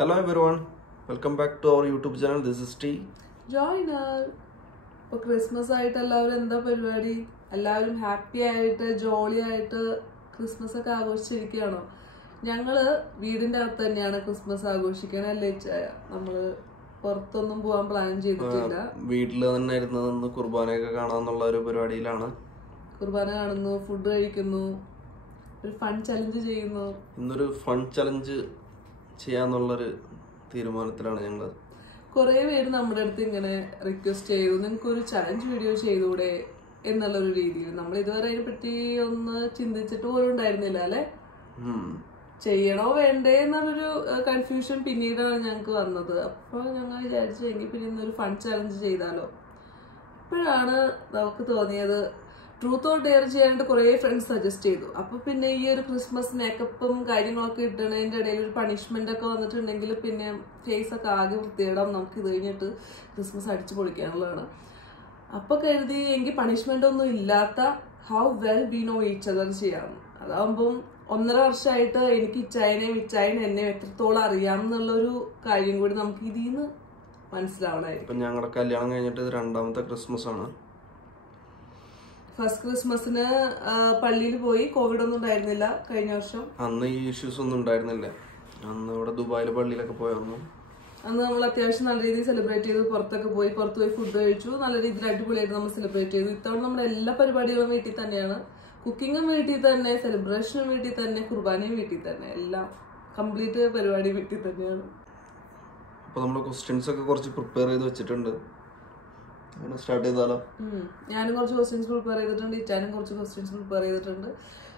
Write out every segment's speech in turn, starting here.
Hello everyone, welcome back to our YouTube channel. This is T. Joiner. ഇപ്പോൾ Christmas ആയിട്ട് എല്ലാവരും എന്താ പരിപാടി? എല്ലാവരും ഹാപ്പി ആയിട്ട് ജോളി ആയിട്ട് ക്രിസ്മസ് ഒക്കെ ആഘോഷിച്ചിരിക്കുകയാണോ? ഞങ്ങള് വീടിന്റെ അകത്ത് തന്നെയാണ് ക്രിസ്മസ് ആഘോഷിക്കണല്ലേ. നമ്മള് പുറത്തൊന്നും പോവാൻ പ്ലാൻ ചെയ്തിട്ടില്ല. വീട്ടില് തന്നെ ഇരുന്ന് കുർബാനയൊക്കെ കാണാന്നുള്ള ഒരു പരിപാടിയിലാണ്. കുർബാന കാണുന്നു, ഫുഡ് കഴിക്കുന്നു, ഒരു ഫൺ ചലഞ്ച് ചെയ്യുന്നു. ഇന്നൊരു ഫൺ ചലഞ്ച് ചെയ്യാന്നുള്ളൊരു തീരുമാനത്തിലാണ് ഞങ്ങള്. കുറെ പേര് നമ്മുടെ അടുത്ത് ഇങ്ങനെ റിക്വസ്റ്റ് ചെയ്തു, നിങ്ങൾക്ക് ഒരു ചലഞ്ച് വീഡിയോ ചെയ്തൂടെ എന്നുള്ളൊരു രീതിയിൽ. നമ്മൾ ഇതുവരെ അതിനെ പറ്റി ഒന്ന് ചിന്തിച്ചിട്ട് പോലും ഉണ്ടായിരുന്നില്ല അല്ലെ. ചെയ്യണോ വേണ്ടേ എന്നുള്ളൊരു കൺഫ്യൂഷൻ പിന്നീടാണ് ഞങ്ങൾക്ക് വന്നത്. അപ്പൊ ഞങ്ങൾ വിചാരിച്ചു എങ്കിൽ പിന്നെ ഇന്നൊരു ഫൺ ചലഞ്ച് ചെയ്താലോ. അപ്പോഴാണ് നമുക്ക് തോന്നിയത് ട്രൂത്ത് ഓർ ഡെയർ ചെയ്യാനായിട്ട് കുറെ ഫ്രണ്ട്സ് സജസ്റ്റ് ചെയ്തു. അപ്പൊ പിന്നെ ഈ ഒരു ക്രിസ്മസ് മേക്കപ്പും കാര്യങ്ങളൊക്കെ ഇട്ടണതിന്റെ ഇടയിൽ ഒരു പണിഷ്മെന്റ് ഒക്കെ വന്നിട്ടുണ്ടെങ്കിൽ പിന്നെ ഫേസ് ഒക്കെ ആകെ വൃത്തിയിടാം. നമുക്ക് ഇത് കഴിഞ്ഞിട്ട് ക്രിസ്മസ് അടിച്ചു പൊളിക്കാനുള്ളതാണ്. അപ്പൊ കരുതി എങ്കിൽ പണിഷ്മെന്റ് ഒന്നും ഇല്ലാത്ത how well we know each other ചെയ്യാം. അതാവുമ്പം 1.5 വർഷമായിട്ട് എനിക്ക് ഇച്ചായനെയും എന്നെയും എത്രത്തോളം അറിയാം എന്നുള്ളൊരു കാര്യം കൂടി നമുക്ക് ഇതിന്ന് മനസ്സിലാവണായിരിക്കും. ഞങ്ങളുടെ കല്യാണം കഴിഞ്ഞിട്ട് ഇത് 2ാമത്തെ ക്രിസ്മസ് ആണ്. ഫസ്റ്റ് ക്രിസ്മസിന് പള്ളിയിൽ പോയി. കോവിഡ് ഒന്നും ഉണ്ടായിരുന്നില്ല കഴിഞ്ഞ വർഷം. അന്ന് ഈ ഇഷ്യൂസ് ഒന്നും ഉണ്ടായിരുന്നില്ല. അന്ന് ഇവിടെ ദുബായിലെ പള്ളിയിലൊക്കെ പോയിരുന്നു. അന്ന് നമ്മൾ അത്യാവശ്യം നല്ല രീതിയിൽ സെലിബ്രേറ്റ് ചെയ്തു. പുറത്ത് പോയി ഫുഡ് കഴിച്ചു. നല്ല രീതിയിൽ അടിപൊളിയായിട്ട് നമ്മൾ സെലിബ്രേറ്റ് ചെയ്തു. ഇത്തവണ നമ്മുടെ എല്ലാ പരിപാടികളും വീട്ടിൽ തന്നെയാണ്. കുക്കിങ്ങും വീട്ടിൽ തന്നെ, സെലിബ്രേഷനും വീട്ടിൽ തന്നെ, കുർബാനയും വീട്ടിൽ തന്നെ, എല്ലാം കംപ്ലീറ്റ് പരിപാടി വീട്ടിൽ തന്നെയാണ്. അപ്പൊ നമ്മള് ക്വസ്റ്റ്യൻസ് ഒക്കെ കുറച്ച് പ്രിപ്പയർ ചെയ്ത് വെച്ചിട്ടുണ്ട്. സ്റ്റാർട്ട് ചെയ്താലോ? ഞാനും കുറച്ച് ക്വസ്റ്റ്യൻസ് പ്രിപ്പയർ ചെയ്തിട്ടുണ്ട്. ഇച്ചാനും കുറച്ച് ക്വസ്റ്റ്യൻസ് പ്രിപ്പയർ ചെയ്തിട്ടുണ്ട്.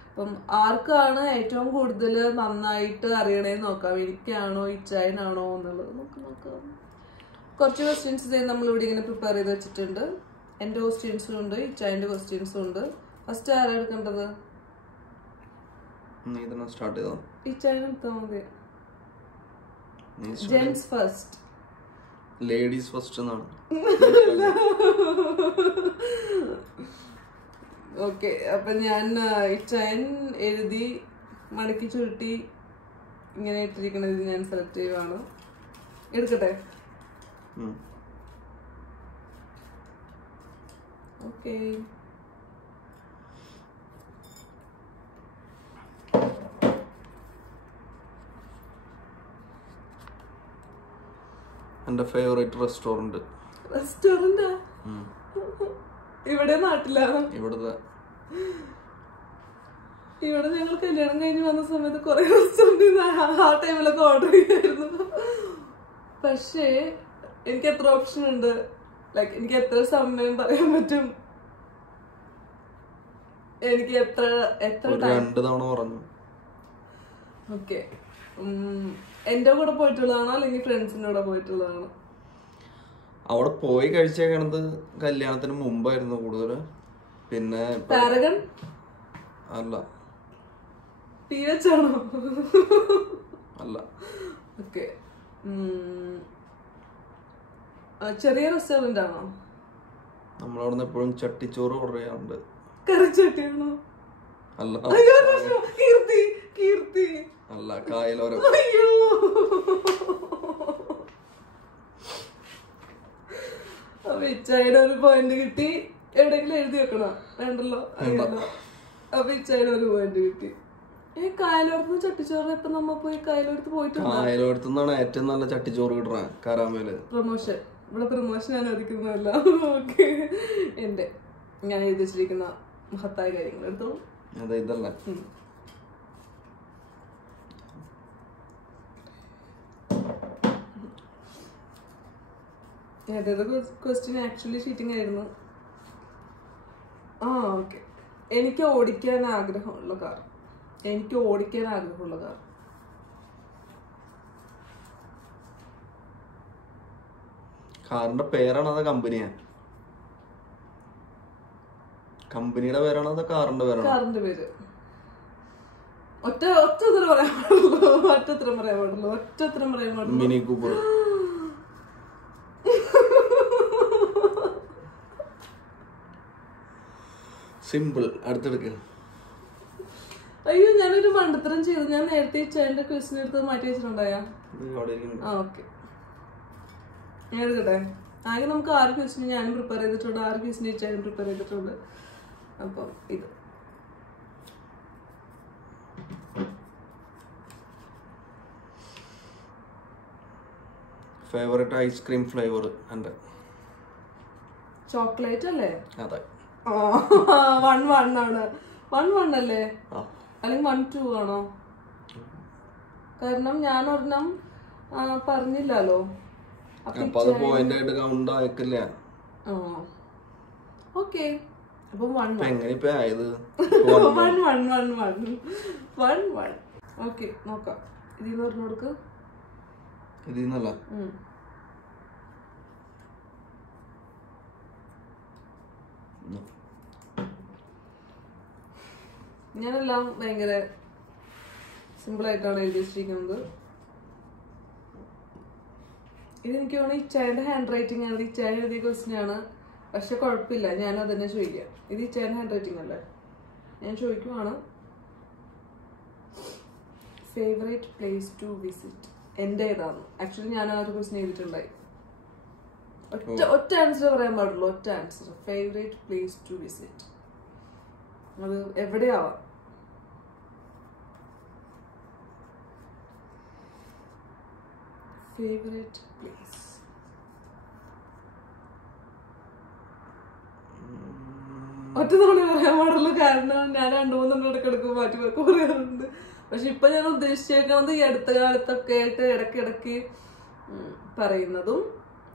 അപ്പം ആർക്കാണ് ഏറ്റവും കൂടുതൽ നന്നായിട്ട് അറിയണേന്ന് നോക്കാം. എനിക്കാണോ ഇച്ചായനാണോ എന്നുള്ളത് നോക്കാം. കുറച്ച് ക്വസ്റ്റ്യൻസ് നമ്മളിവിടെ ഇങ്ങനെ പ്രിപ്പയർ ചെയ്ത് വെച്ചിട്ടുണ്ട്. എൻ്റെ ക്വസ്റ്റ്യൻസും ഉണ്ട്, ഇച്ചായന്റെ ക്വസ്റ്റ്യൻസും ഉണ്ട്. ഫസ്റ്റ് ആരാ എടുക്കേണ്ടത്? ഇച്ചായനെ എടുത്താൽ മതി. ജെന്റ്സ് ഫസ്റ്റ്, ലേഡീസ് ഫസ്റ്റ് എന്നാണ്. ഓക്കെ. അപ്പൊ ഞാൻ ഇച്ചായൻ എഴുതി മടക്കി ചുരുട്ടി ഇങ്ങനെ ഇട്ടിരിക്കണത് ഞാൻ സെലക്ട് ചെയ്യുവാണ്. എടുക്കട്ടെ? ഓക്കെ. എന്റെ ഫേവറേറ്റ് റെസ്റ്റോറന്റ്. റെസ്റ്റോറന്റാ? ഇവിടെ നാട്ടിലാണ്. ഇവിടെ ഞങ്ങൾ കല്യാണം കഴിഞ്ഞ് വന്ന സമയത്ത് കുറെ റെസ്റ്റോറന്റ് ആ ടൈമിലൊക്കെ ഓർഡർ ചെയ്യായിരുന്നു. പക്ഷേ എനിക്ക് എത്ര ഓപ്ഷൻ ഉണ്ട്, ലൈക്ക് എനിക്ക് എത്ര സമയം പറയാൻ പറ്റും, എനിക്ക് എത്ര 2 തവണ പറഞ്ഞു. ഓക്കെ. എന്റെ കൂടെ പോയിട്ടുള്ളതാണോ അല്ലെങ്കിൽ ഫ്രണ്ട്സിന്റെ കൂടെ പോയിട്ടുള്ളതാണോ? അവിടെ പോയി കഴിച്ചേക്കണത് കല്യാണത്തിന് മുമ്പായിരുന്നു കൂടുതല്. പിന്നെ പാരഗൺ അല്ല. PH ആണോ? അല്ല. ഓക്കെ. ചെറിയ റെസ്റ്റോറന്റ് ആണോ? നമ്മളവിടുന്ന് എപ്പോഴും ചട്ടിച്ചോറ് ഓർഡർ ചെയ്യാറുണ്ട്. കറിച്ചട്ടിയാണോ? അല്ല. കീർത്തി അല്ല. കായലോരം. അപ്പൊ ഇച്ചായുടെ ഒരു പോയിന്റ് കിട്ടി. എവിടെയെങ്കിലും എഴുതി വെക്കണോ? വേണ്ടല്ലോ. അപ്പൊ ഇച്ചായുടെ ഒരു പോയിന്റ് കിട്ടി. കായലോടത്ത് ചട്ടിച്ചോറ് എപ്പം നമ്മ പോയി കായലോടത്ത് പോയിട്ടുണ്ട്. കായലോടത്തുനിന്നാണ് ഏറ്റവും നല്ല ചട്ടിച്ചോറ് കിട്ടണ. കാരാമേല് പ്രൊമോഷൻ. ഇവിടെ പ്രൊമോഷൻ അനുവദിക്കുന്നതല്ല. ഓക്കെ. എന്റെ ഞാൻ എഴുതി വെച്ചിരിക്കുന്ന മഹത്തായ കാര്യങ്ങൾ എടുത്തോളൂ. അതെ, ഇതല്ല. ഏതേത് ക്വസ്റ്റ്യൻ ആക്ച്വലി ചീറ്റിംഗ് ആയിരുന്നു. ഓക്കെ. എനിക്ക് ഓടിക്കാൻ ആഗ്രഹമുള്ള കാർ. കാറിന്റെ പേരാണോ അതോ കമ്പനിയാ? കമ്പനിയുടെ പേരാണോ അതോ കാറിന്റെ പേരാണോ? കാറിന്റെ പേര്. ഒറ്റ ഉത്തരം പറയാൻ പാടുള്ളൂ. Mini Cooper. സിമ്പിൾ. അടുത്തെടുക്ക. അയ്യോ ഞാനൊരു മണ്ടത്തരം ചെയ്തു. ഞാൻ നേരത്തെ ഇച്ചായന്റെ ക്വസ്റ്റിന് എടുത്ത് മാറ്റി വെച്ചിട്ടുണ്ടായാ? ആ ഓക്കെ, ഞാൻ എടുക്കട്ടെ. ആകെ നമുക്ക് 6 ക്വസ്റ്റിന് ഞാനും പ്രിപ്പയർ ചെയ്തിട്ടുണ്ട്, 6 ക്വസ്റ്റിന് ഇച്ചായനും പ്രിപ്പയർ ചെയ്തിട്ടുണ്ട്. അപ്പം ഇത് ഫേവറേറ്റ് ഐസ്ക്രീം ഫ്ലേവർ എൻ്റെ ചോക്ലേറ്റ് അല്ലേ? അതെ. 1-1 ആണ്. 1-1 അല്ലേ? അല്ലെങ്കിൽ 1-2 ആണോ? കാരണം ഞാൻ ഒരെണ്ണം പറഞ്ഞില്ലല്ലോ. അപ്പൊ അത് പോയിന്റ് ആയിട്ട് കൗണ്ട് ആക്കില്ല. ഓക്കെ, അപ്പൊ 1-1. എങ്ങനെ ഇപ്പൊ ആയത്? 1-1. ഓക്കെ, നോക്കാം. ഇതിന്ന് പറഞ്ഞു കൊടുക്ക്. ഇതിന്നല്ല, ഞാനെല്ലാം ഭയങ്കര സിമ്പിൾ ആയിട്ടാണ് എഴുതി വെച്ചിരിക്കുന്നത്. ഇത് എനിക്ക് തോന്നുന്നു ഇച്ചായന്റെ ഹാൻഡ് റൈറ്റിംഗ് ആണ്. ഇച്ചായ എഴുതിയ ക്വസ്റ്റ്യൻ ആണ്, പക്ഷെ കുഴപ്പമില്ല, ഞാൻ അതന്നെ ചോദിക്കാം. ഇത് ഇച്ചായന്റെ ഹാൻഡ് റൈറ്റിംഗ് അല്ലേ? ഞാൻ ചോദിക്കുവാണ്, ഫേവറേറ്റ് പ്ലേസ് ടു വിസിറ്റ്. എൻ്റെ ഏതാണ്? ആക്ച്വലി ഞാൻ ആ ഒരു ക്വസ്റ്റ്യൻ എഴുതിയിട്ടുണ്ടായി. ഒറ്റ ആൻസർ പറയാൻ പാടുള്ളൂ, ഒറ്റ answer. Favourite place to visit, അത് എവിടെയാവാം. ഫേവറേറ്റ് പ്ലേസ് ഒറ്റ തവണ പറയാൻ പാടുള്ളൂ, കാരണം ഞാൻ 2-3 ഇടക്കിടക്ക് മാറ്റി പറയാറുണ്ട്. പക്ഷെ ഇപ്പൊ ഞാൻ ഉദ്ദേശിച്ചേക്കുന്നത് ഈ അടുത്ത കാലത്തൊക്കെ ആയിട്ട് ഇടക്കിടക്ക് പറയുന്നതും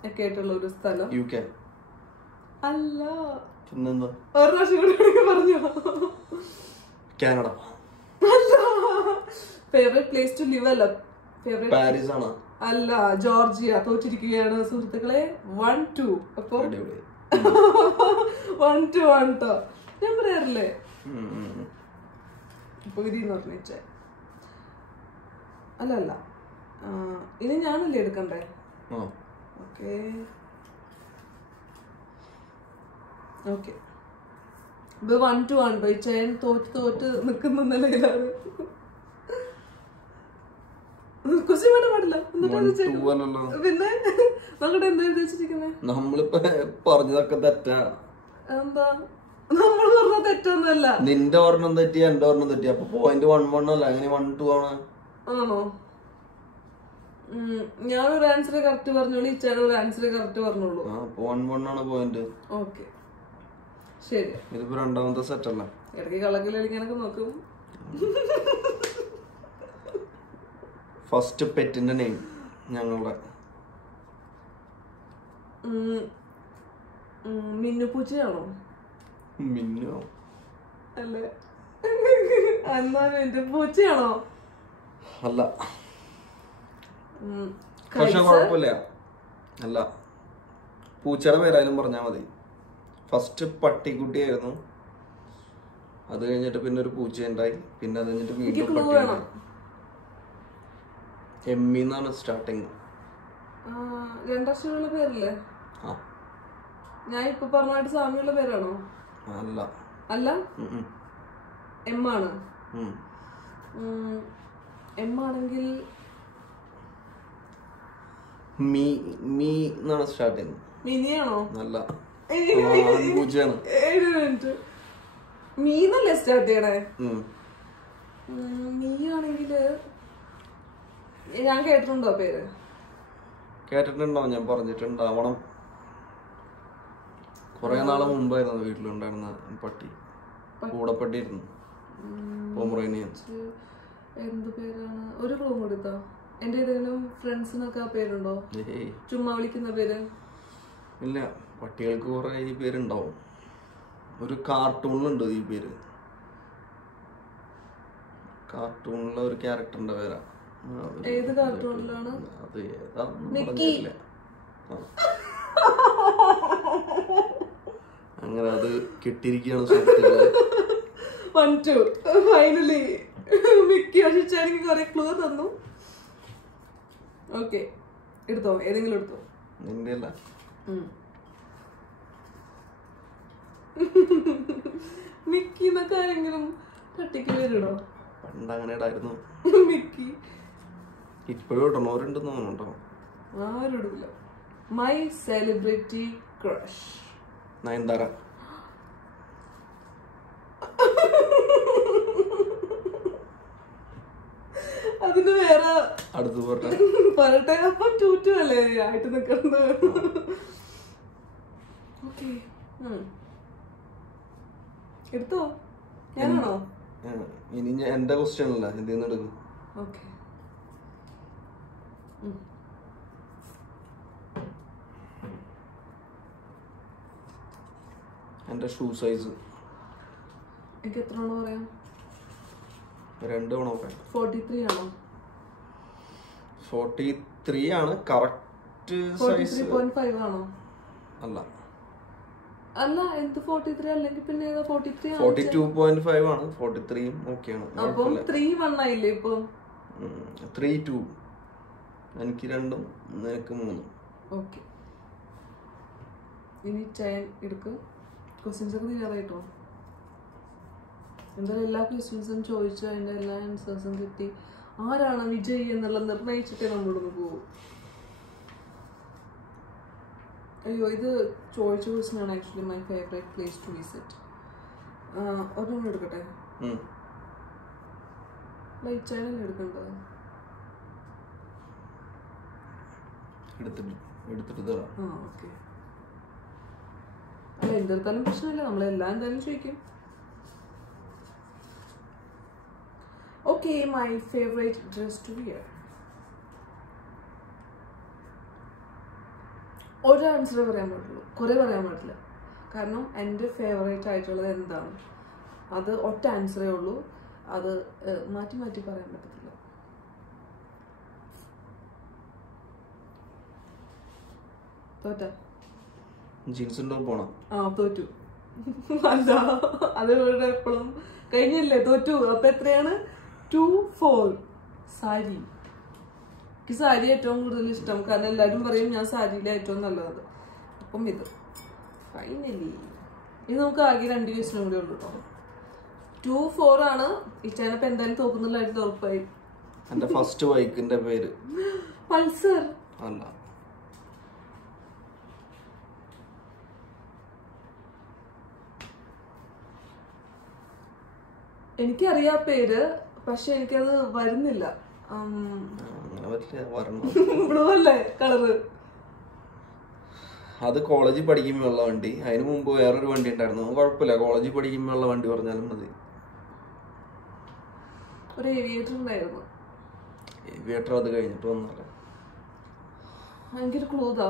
ഒക്കെ ആയിട്ടുള്ള ഒരു സ്ഥലം. അല്ല, ഒരു പ്രാവശ്യം കൂടി പറഞ്ഞോ. കാനഡ അല്ല. ഫേവറേറ്റ് പ്ലേസ് ടു ലിവ് അല്ല, ഫേവറേറ്റ് പാരീസ് ആണ്. അല്ല, ജോർജിയ. തോറ്റിരിക്കുകയാണ് സുഹൃത്തുക്കളെ. 1-2. അപ്പൊ 1-1 ട്ടോ. ഞാൻ പറയാറില്ലേ ഇപ്പൊ ഇതിന്ന് പറഞ്ഞേ. അല്ല, ഇനി ഞാനല്ലേ എടുക്കണ്ടേ? ഓക്കെ ഓക്കെ, ഇപ്പൊ 1-1 ട്ടോ. ഇച്ചയൻ തോറ്റ് നിക്കുന്ന നിലയിലാണ്. പാടില്ല. പിന്നെ നമ്മുടെ എന്താ എഴുതി വെച്ചിരിക്കുന്നേ? നമ്മളിപ്പോ പറഞ്ഞതൊക്കെ തെറ്റാ. എന്താ നമ്മൾ പറഞ്ഞ തെറ്റൊന്നുമല്ല. നിന്റെ ഒരെണ്ണം തെറ്റി, എന്റെ ഒരെണ്ണം തെറ്റി. അപ്പൊ പോയിന്റ് 1-1 അല്ല, അങ്ങനെ 1-2 ആണ്. ആണോ? ഞാനൊരു ആൻസർ കറക്റ്റ് പറഞ്ഞോളൂ, ഇച്ചാൻ ഒരു ആൻസർ കറക്റ്റ് പറഞ്ഞോളൂ. 1-1 ആണ് പോയിന്റ്. ഓക്കെ ശരി. ഇതിപ്പോ രണ്ടാമത്തെ സെറ്റ് അല്ല. ഇടയ്ക്ക് കളക്കിൽ കളിക്കാനൊക്കെ നോക്കും. ഫസ്റ്റ് പെറ്റിന്റെ നെയിം ഞങ്ങളുടെ മിന്നുപൂച്ചയാണോ? മിന്നു അല്ലേ? എന്നാ എന്റെ പൂച്ചയാണോ? അല്ല, പക്ഷെ കുഴപ്പമില്ല. അല്ല, പൂച്ചയുടെ പേരായാലും പറഞ്ഞാ മതി. ഫസ്റ്റ് പട്ടിക്കുട്ടിയായിരുന്നു, അത് കഴിഞ്ഞിട്ട് പിന്നെ ഒരു പൂച്ച ഉണ്ടായി, പിന്നെ അത് കഴിഞ്ഞിട്ട് വീണ്ടും പട്ടി. എമ്മിന്നാണ് സ്റ്റാർട്ടിങ്. രണ്ടക്ഷരമുള്ള പേരല്ലേ? ഞാൻ ഇപ്പൊ പറഞ്ഞായിട്ട് സാമ്യമുള്ള പേരാണോ? അല്ല. അല്ല, എം ആണ്. എം ആണെങ്കിൽ എന്നാണ് സ്റ്റാർട്ടിങ്. മിനിയാണോ? അല്ല, 7 മിനിറ്റ്. മീന്നല്ലേ സ്റ്റാർട്ട് ചെയ്യണേ? മീ ആണെങ്കില് ഞാൻ കേട്ടിട്ടുണ്ടോ പേര്? കേട്ടിട്ടുണ്ടാവും, ഞാൻ പറഞ്ഞിട്ടുണ്ടാവണം. കൊറേ നാളെ മുമ്പായിരുന്നു വീട്ടിലുണ്ടായിരുന്ന പട്ടി, കൂടപ്പട്ടിയിരുന്നു. പൊമറേനിയൻ. എന്ത് പേരാണ്? ഒരു ക്ലൂ കൊടുത്താ. എന്റെ ഏതെങ്കിലും ഫ്രണ്ട്സിനൊക്കെ ആ പേരുണ്ടോ? ചുമ്മാ വിളിക്കുന്ന പേര്? ഇല്ല, പട്ടികൾക്ക് കുറെ ഈ പേരുണ്ടാവും. ഒരു കാർട്ടൂണിലുണ്ട് ഈ പേര്. കാർട്ടൂണിലെ ഒരു ക്യാരക്ടറിന്റെ പേരാ. ഏത് കാർട്ടൂണിലാണ്? അത് ഏതാ? അങ്ങനെ അത് കിട്ടിയിരിക്കുകയാണ് സുഹൃത്തുക്കളെ. 1-2 ഫൈനലി മിക്കി. പക്ഷെ എനിക്ക് കുറെ ക്ലൂ തന്നു. ഓക്കെ, എടുത്തോ, ഏതെങ്കിലും എടുത്തോ. നിന്റെ അല്ല. മിക്കി എന്നൊക്കെ ആരെങ്കിലും പട്ടിക്ക് പേരിടോ? പണ്ട് അങ്ങനെ ഇടായിരുന്നു. മിക്കി ഇപ്പോഴും ഇടണവരുണ്ടെന്ന് തോന്നുന്നുണ്ടോ? ആരും ഇടില്ല. My celebrity crush Nayanthara. അതിന് വേറെ അടുത്ത് പറട്ടെ. അപ്പൊ ടൂറ്റു അല്ലേ ആയിട്ട് നിക്കുന്നത്. ഓക്കെ എടുത്തോ? ഞാനാണോ? ഇനി എന്റെ ക്വസ്റ്റ്യൻ അല്ല, എന്തെന്ന് എടുക്കും. ഓക്കെ എന്റെ ഷൂ സൈസ് എനിക്ക് എത്ര ആണോ പറയാം? 2 ആണോ? 43 ആണോ? 43 ആണ് കറക്റ്റ് സൈസ്. 43.5 ആണോ? അല്ല അല്ല, എന്ത് 43 അല്ലെങ്കിൽ പിന്നെ 43 ആണ്. 42.5 ആണ്. 43 ഓക്കെയാണ്. അപ്പം 3-1 ആയില്ലേ ഇപ്പൊ? 3-2. എനിക്ക് 2ഉം നിനക്ക് 3. ഓക്കെ, ഇനി ചായ എടുക്കും. ക്വസ്റ്റ്യൻസ് ഒക്കെ തീരാറായിട്ടോ? എന്തായാലും എല്ലാ ക്വസ്റ്റ്യൻസും ചോദിച്ചു, അതിൻ്റെ എല്ലാ ആൻസേഴ്സും കിട്ടി. ആരാണ് വിജയ് എന്നുള്ളത് നിർണയിച്ചിട്ടേ നമ്മളൊന്ന് പോകും. അയ്യോ, ഇത് ചോദിച്ച ക്വസ്റ്റ്യൻ ആണ് actually my favourite place to visit. ഒരെണ്ണം എടുക്കട്ടെ? ലൈറ്റ് ചാനൽ എടുക്കേണ്ടത് എടുത്തിട്ട് തരാം. ഓക്കെ. അല്ല, എന്തെടുത്താലും പ്രശ്നമില്ല, നമ്മളെല്ലാം എന്തായാലും ചോദിക്കും. Okay, my favourite dress to wear. ഒരു ആൻസർ പറയാൻ പാടുള്ളൂ, കുറേ പറയാൻ പാടില്ല. കാരണം എൻ്റെ ഫേവറേറ്റ് ആയിട്ടുള്ളത് എന്താണ്, അത് ഒറ്റ ആൻസറേ ഉള്ളൂ. അത് മാറ്റി മാറ്റി പറയാൻ പറ്റത്തില്ല. തോറ്റ ജീൻസ് ഉണ്ടോ പോണം? തോറ്റു. അല്ല, അത് ഇവിടെ എപ്പോഴും കഴിഞ്ഞില്ലേ, തോറ്റു. അപ്പൊ എത്രയാണ്? 2-4. സാരി. എനിക്ക് സാരി ഏറ്റവും കൂടുതൽ ഇഷ്ടം, കാരണം എല്ലാവരും പറയും ഞാൻ സാരിയിലെ ഏറ്റവും നല്ലത്. അപ്പം ഇത് ഫൈനലി. ഇത് നമുക്ക് ആകെ 2 ക്വസ്റ്റ്യൻ കൂടി ഉള്ളൂ കേട്ടോ. 2-4 ആണ്. ഇച്ചാനപ്പം എന്തായാലും തോക്കുന്നുള്ളതായിട്ട് ഉറപ്പായി. എന്റെ ഫസ്റ്റ് ബൈക്കിന്റെ പേര് പൾസർ അല്ല. എനിക്കറിയാ പേര്, പക്ഷെ എനിക്കത് വരുന്നില്ല. ബ്ലൂ അല്ലേ കളറ്? അത് കോളേജിൽ പഠിക്കുമ്പോഴുള്ള വണ്ടി. അതിന് മുമ്പ് വേറൊരു വണ്ടി ഉണ്ടായിരുന്നു. കുഴപ്പമില്ല, കോളേജിൽ പഠിക്കുമ്പോഴുള്ള വണ്ടി പറഞ്ഞാലും മതി. ഒരു ഏവിയേറ്റർ ഉണ്ടായിരുന്നു. ഏവിയേറ്റർ അത് കഴിഞ്ഞിട്ട് വന്നല്ലേ. എനിക്കൊരു ക്ലൂതാ.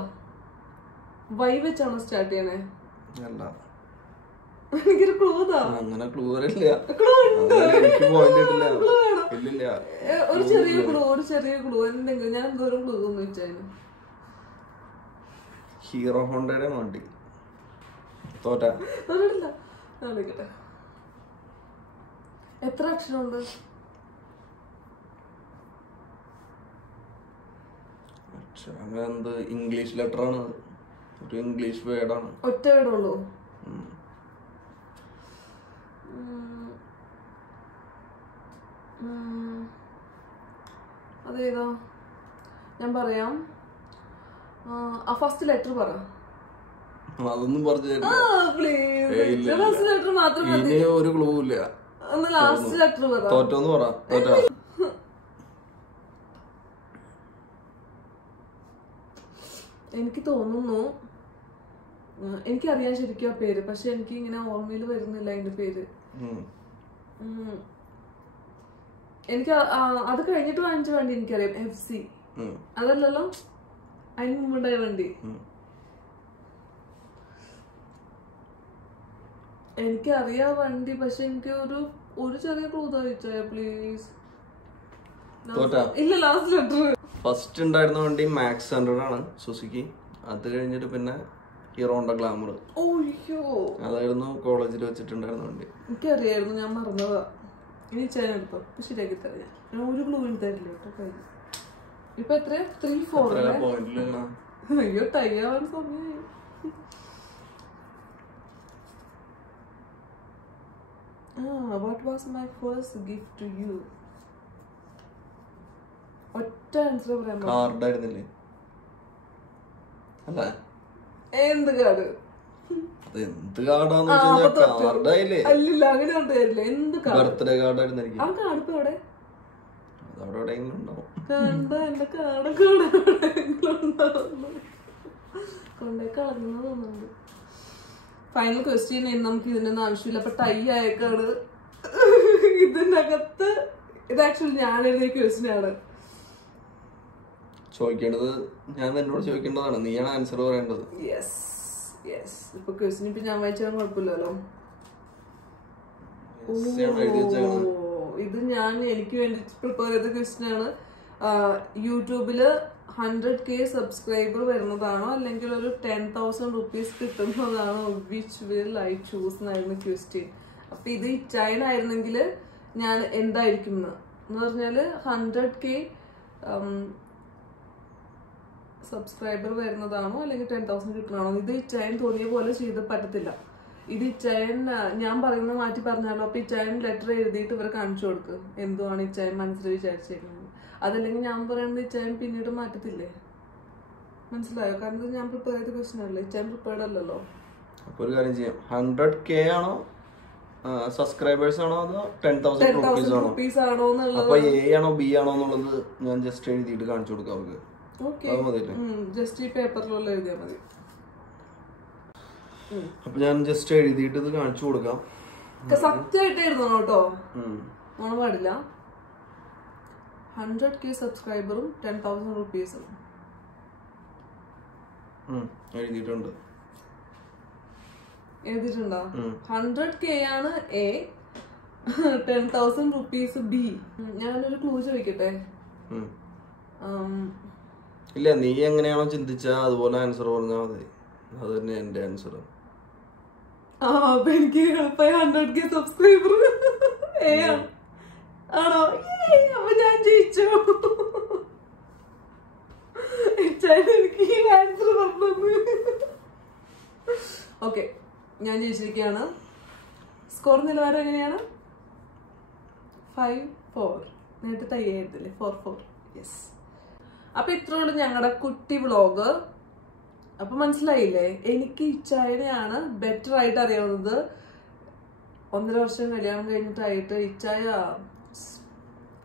വൈ വെച്ചാണോ സ്റ്റാർട്ട് ചെയ്യണേ? അല്ല, എനിക്കൊരു ക്ലൂതാ. അങ്ങനെ ക്ലൂ വരില്ല. ഒരു ചെറിയ ക്ലൂ, ഒരു ചെറിയ ക്ലൂ എന്തെങ്കിലും. ഞാൻ എന്തോരം ക്ലൂ തോന്നു വെച്ചായിരുന്നു. ഹീറോ ഹോണ്ടയുടെ വണ്ടി. തോറ്റ കളിക്കട്ടെ. എത്ര അക്ഷരമുണ്ട്? അങ്ങനെ എന്ത് ഇംഗ്ലീഷ് ലെറ്റർ ആണ്, ഒരു ഇംഗ്ലീഷ് വേർഡാണ്. ഒറ്റ വേർഡുള്ളൂ? അതേതാ? ഞാൻ പറയാം. ഫസ്റ്റ് ലെറ്റർ പറ. അതൊന്നും പറഞ്ഞു ഫസ്റ്റ് ലെറ്റർ മാത്രം മതി. ഒരു ക്ലൂ ഇല്ല. ലാസ്റ്റ് ലെറ്റർ പറ. തോറ്റോന്ന് പറ. തോറ്റ. എനിക്ക് തോന്നുന്നു, എനിക്കറിയാൻ ശരിക്കും ആ പേര്, പക്ഷെ എനിക്ക് ഇങ്ങനെ ഓർമ്മയിൽ വരുന്നില്ല അതിന്റെ പേര്. എനിക്ക് അത് കഴിഞ്ഞിട്ട് വാങ്ങിച്ച വണ്ടി എനിക്കറിയാം, FC. അതല്ലല്ലോ, അതിന് മുമ്പുണ്ടായ വണ്ടി. എനിക്കറിയാ വണ്ടി, പക്ഷെ എനിക്ക് ഒരു ചെറിയ ക്ലൂ ചോദിച്ചാ പ്ലീസ്. ഇല്ല, ലാസ്റ്റ് ലെറ്റർ. ഫസ്റ്റ് ഉണ്ടായിരുന്ന വണ്ടി മാക്സ് 100 ആണ്, സുസുക്കി. അത് കഴിഞ്ഞിട്ട് പിന്നെ ഹീറോണ്ട ഗ്ലാമർ. അതായിരുന്നു കോളേജിൽ വെച്ചിട്ടുണ്ടായിരുന്ന വണ്ടി. എനിക്കറിയായിരുന്നു, ഞാൻ മറന്നതാ. ഇനി ചേനെടുത്തോ, ശരിയാക്കി തരാം. ഞാൻ ഒരു ക്ലൂവിന് തരില്ല കേട്ടോ. ഇപ്പൊ എത്ര? 3-4. അയ്യോ, ടൈ ആവാൻ സമയമായി. What was my first gift to you? ഒറ്റ ആൻസർ പറയാൻ കാർഡായിരുന്നില്ലേ? അല്ല എന്ത് കാർഡ്? എന്ത് കാർഡാന്ന് കാർഡായില്ലേ? അല്ലല്ല, അങ്ങനെ കൊണ്ടുവരില്ല. എന്ത് ബർത്ത്ഡേ കാർഡായിരുന്നു എനിക്ക്. ആ കാർഡ് ഇപ്പൊ എവിടെ? അതവിടെ എവിടെയെങ്കിലും ഉണ്ടാവും. കണ്ട എന്റെ കാർഡ് കൊണ്ടേ കളഞ്ഞു തോന്നുന്നുണ്ട്. ഫൈനൽ ക്വസ്റ്റ്യൻ നമുക്ക് ഇതിന്റെ ആവശ്യമില്ല. അപ്പൊ ടൈ ആയേക്കാണ്. ഇതിന്റെ അകത്ത് ഇത് ആക്ച്വലി ഞാൻ എഴുതിയ ക്വസ്റ്റ്യൻ ആണ്. ചോദിക്കേണ്ടത് ഞാൻ എന്നോട് ചോദിക്കേണ്ടതാണ്, നീയാണ് ആൻസർ പറയേണ്ടത്. Yes yes. ഇപ്പൊ ക്വസ്റ്റ്യൻ ഇപ്പൊ ഞാൻ വായിച്ചാൽ കുഴപ്പമില്ലല്ലോ. ഇത് ഞാൻ എനിക്ക് വേണ്ടി പ്രിപ്പയർ ചെയ്ത ക്വസ്റ്റ്യൻ ആണ്. യൂട്യൂബില് 100K സബ്സ്ക്രൈബർ വരുന്നതാണോ അല്ലെങ്കിൽ ഒരു 10,000 rupees കിട്ടുന്നതാണോ, വിച്ച് വിൽ ഐ ചൂസ് എന്നായിരുന്നു ക്വസ്റ്റ്യൻ. അപ്പൊ ഇത് ചൈനായിരുന്നെങ്കിൽ ഞാൻ എന്തായിരിക്കും എന്ന് പറഞ്ഞാല് 100K സബ്സ്ക്രൈബർ വരുന്നതാണോ അല്ലെങ്കിൽ 10,000 കിട്ടണതാണോ. ഇത് ഇച്ചായൻ തോന്നിയ പോലെ ചെയ്ത് പറ്റത്തില്ല. ഇത് ഇച്ചായൻ ഞാൻ പറയുന്നത് മാറ്റി പറഞ്ഞാലോ. അപ്പൊ ഇച്ചായൻ ലെറ്റർ എഴുതിയിട്ട് ഇവരെ കാണിച്ചു കൊടുക്കും എന്തുവാണ് ഇച്ചായൻ മനസ്സിൽ വിചാരിച്ചേക്കുന്നത്. അതല്ലെങ്കിൽ ഞാൻ പറയുന്നത് ഇച്ചായൻ പിന്നീട് മാറ്റത്തില്ലേ? മനസ്സിലായോ? കാരണം ഇത് ഞാൻ പ്രിപ്പയർ ചെയ്ത ക്വസ്റ്റ്യൻ അല്ലേ, ഇച്ചായൻ പ്രിപ്പയർഡ് അല്ലല്ലോ. അപ്പൊ ഒരു കാര്യം ചെയ്യാം, 100K ആണോ സബ്സ്ക്രൈബേഴ്സ് ആണോ അതോ 10,000 rupees ആണോ എന്നുള്ളത്. അപ്പൊ A ആണോ B ആണോ എന്നുള്ളത് ഞാൻ ജസ്റ്റ് എഴുതിയിട്ട് കാണിച്ചു കൊടുക്കാം അവർക്ക്. ജസ്റ്റ് ഈ പേപ്പറിലുള്ള എഴുതിയാൽ മതി. അപ്പൊ ഞാൻ ജസ്റ്റ് എഴുതിയിട്ട് ഇത് കാണിച്ചു കൊടുക്കാം. സത്യമായിട്ട് എഴുതണം കേട്ടോ, ഓണം പാടില്ല. 100K സബ്സ്ക്രൈബറും 10,000 rupees. എഴുതിയിട്ടുണ്ടോ? 100K ആണ് A, 10,000 rupees B. ഞാനൊരു ക്ലൂ ചോദിക്കട്ടെ? ഇല്ല, നീ എങ്ങനെയാണോ ചിന്തിച്ച അതുപോലെ ആൻസർ പറഞ്ഞാൽ മതി. അത് തന്നെ എന്റെ ആൻസർ. എനിക്ക് 100K സബ്സ്ക്രൈബർ ആണോ? അപ്പൊ ഞാൻ ജയിച്ചു. എനിക്ക് ആൻസർ പറഞ്ഞു. ഓക്കെ, ഞാൻ ജയിച്ചിരിക്കുകയാണ്. സ്കോർ നിലവാരം എങ്ങനെയാണ്? 5-4. നേരത്തെ തയ്യായിരുന്നില്ലേ? 4-4. യെസ്. അപ്പൊ ഇത്രയുള്ളൂ ഞങ്ങളുടെ കുട്ടി വ്ളോഗ്. അപ്പൊ മനസ്സിലായില്ലേ, എനിക്ക് ഇച്ചായനെയാണ് ബെറ്റർ ആയിട്ട് അറിയാവുന്നത്. 1.5 വർഷം കല്യാണം കഴിഞ്ഞിട്ടായിട്ട് ഇച്ചായ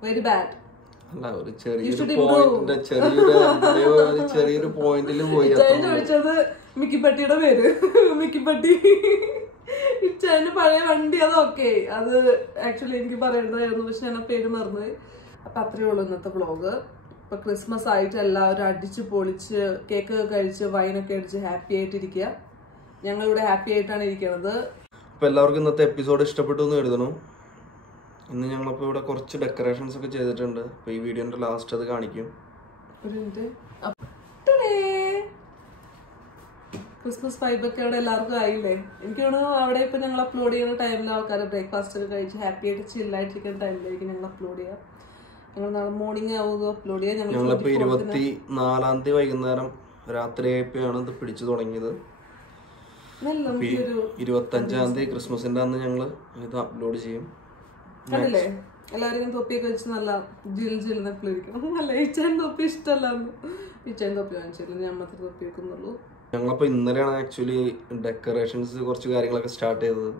വെരി ബാഡ്. ഒരു ചെറിയൊരു പോയിന്റിൽ പോയി. ചോദിച്ചത് മിക്കിപ്പട്ടിയുടെ പേര്. മിക്കിപ്പട്ടി ഇച്ചായന്റെ പഴയ വണ്ടി. അതൊക്കെ അത് ആക്ച്വലി എനിക്ക് പറയേണ്ടതായിരുന്നു, പക്ഷെ ഞാൻ ആ പേര് മറന്നുപോയി. അപ്പൊ അത്രയേ ഉള്ളൂ ഇന്നത്തെ വ്ളോഗ്. ഇപ്പൊ ക്രിസ്മസ് ആയിട്ട് എല്ലാവരും അടിച്ച് പൊളിച്ച് കേക്ക് കഴിച്ച് വൈനൊക്കെ അടിച്ച് ഹാപ്പി ആയിട്ടിരിക്കുക. ഞങ്ങളിവിടെ ഹാപ്പി ആയിട്ടാണ് ഇരിക്കുന്നത്. അപ്പൊ എല്ലാവർക്കും ഇന്നത്തെ എപ്പിസോഡ് ഇഷ്ടപ്പെട്ടു എന്ന് കരുതുന്നു. ഇന്ന് ഞങ്ങളിപ്പോ ഇവിടെ കുറച്ച് ഡെക്കറേഷൻസ് ഒക്കെ ചെയ്തിട്ടുണ്ട്. അപ്പൊ ഈ വീഡിയോന്റെ ലാസ്റ്റ് അത് കാണിക്കും. ഒരു മിനിറ്റ്. ക്രിസ്മസ് വൈബൊക്കെ അവിടെ എല്ലാവർക്കും ആയില്ലേ? എനിക്ക് തോന്നുന്നു അവിടെ ഇപ്പൊ ഞങ്ങൾ അപ്ലോഡ് ചെയ്യുന്ന ടൈമിൽ ആൾക്കാർ ബ്രേക്ക്ഫാസ്റ്റ് ഒക്കെ കഴിച്ച് ഹാപ്പി ആയിട്ട് ചില്ലായിട്ടിരിക്കുന്ന ടൈമിലായിരിക്കും ഞങ്ങൾ അപ്ലോഡ് ചെയ്യുക. ഞങ്ങൾ നാളെ മോർണിംഗ് ആവുക അപ്ലോഡ് ചെയ്യാൻ. ഞങ്ങളിപ്പോ 24-ാം തീയതി വൈകുന്നേരം രാത്രിയായപ്പോഴാണ് ഇത് പിടിച്ചു തുടങ്ങിയത്. 25-ാം തീയതി ക്രിസ്മസിന്റെ അന്ന് ഞങ്ങള് ഇത് അപ്ലോഡ് ചെയ്യും. കണ്ടില്ലേ, എല്ലാവരും തൊപ്പിയൊക്കെ വെച്ച് നല്ല ജിൽ ജിൽന്നൊക്കെ അല്ല. ഇച്ചാൻ തൊപ്പി ഇഷ്ടമല്ലാന്ന്. ഇച്ചാൻ തൊപ്പി വാങ്ങിച്ചില്ല, ഞാൻ മാത്രം തൊപ്പി വെക്കുന്നുള്ളൂ. ഞങ്ങളപ്പോ ഇന്നലെയാണ് ആക്ച്വലി ഡെക്കറേഷൻസ് കുറച്ച് കാര്യങ്ങളൊക്കെ സ്റ്റാർട്ട് ചെയ്തത്.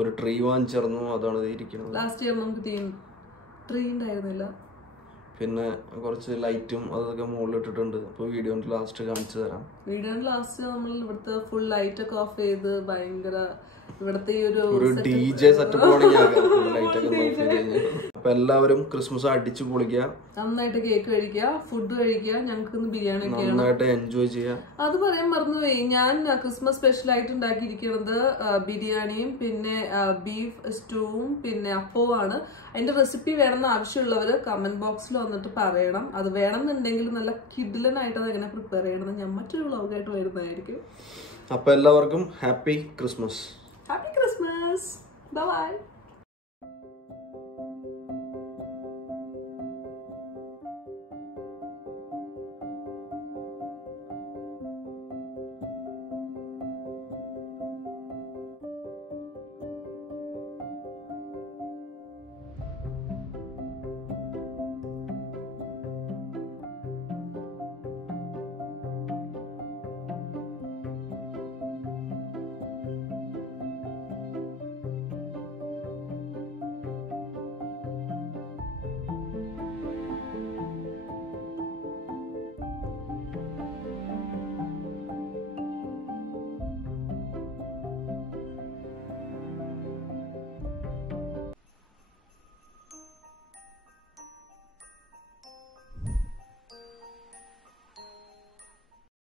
ഒരു ട്രീ വാങ്ങിച്ചിരുന്നു, അതാണ് ഇരിക്കുന്നത്. ലാസ്റ്റ് ഇയർ നമുക്ക് ട്രീ ഉണ്ടായിരുന്നില്ല. പിന്നെ കുറച്ച് ലൈറ്റും അതൊക്കെ മുകളിൽ ഇട്ടിട്ടുണ്ട്. അപ്പൊ വീഡിയോന്റെ ലാസ്റ്റ് കാണിച്ചു തരാം. വീഡിയോന്റെ ലാസ്റ്റ് നമ്മൾ ഇവിടുത്തെ ഫുൾ ലൈറ്റ് ഒക്കെ ഓഫ് ചെയ്ത് ഭയങ്കര ഇവിടുത്തെ ഈ ഒരു DJ സെറ്റപ്പ് അപ്പൊ എല്ലാവരും ക്രിസ്മസ് അടിച്ചു പൊളിക്കുക, നന്നായിട്ട് കേക്ക് കഴിക്കുക, ഫുഡ് കഴിക്കുക. ഞങ്ങൾക്ക് ബിരിയാണി നന്നായിട്ട് എൻജോയ് ചെയ്യാം. അത് പറയാൻ മറന്നുപോയി. ഞാൻ ക്രിസ്മസ് സ്പെഷ്യൽ ആയിട്ട് ഉണ്ടാക്കിയിരിക്കുന്നത് ബിരിയാണിയും പിന്നെ ബീഫ് സ്റ്റൂവും പിന്നെ അപ്പവുമാണ്. അതിന്റെ റെസിപ്പി വേണമെന്ന് ആവശ്യമുള്ളവർ കമന്റ് ബോക്സിൽ വന്നിട്ട് പറയണം. അത് വേണമെന്നുണ്ടെങ്കിൽ നല്ല കിഡിലനായിട്ട് അത് എങ്ങനെ പ്രിപ്പയർ ചെയ്യണമെന്ന് ഞാൻ മറ്റൊരു വ്ളോഗായിട്ട് വരുന്നതായിരിക്കും. അപ്പൊ എല്ലാവർക്കും happy Christmas. Happy Christmas. Bye-bye.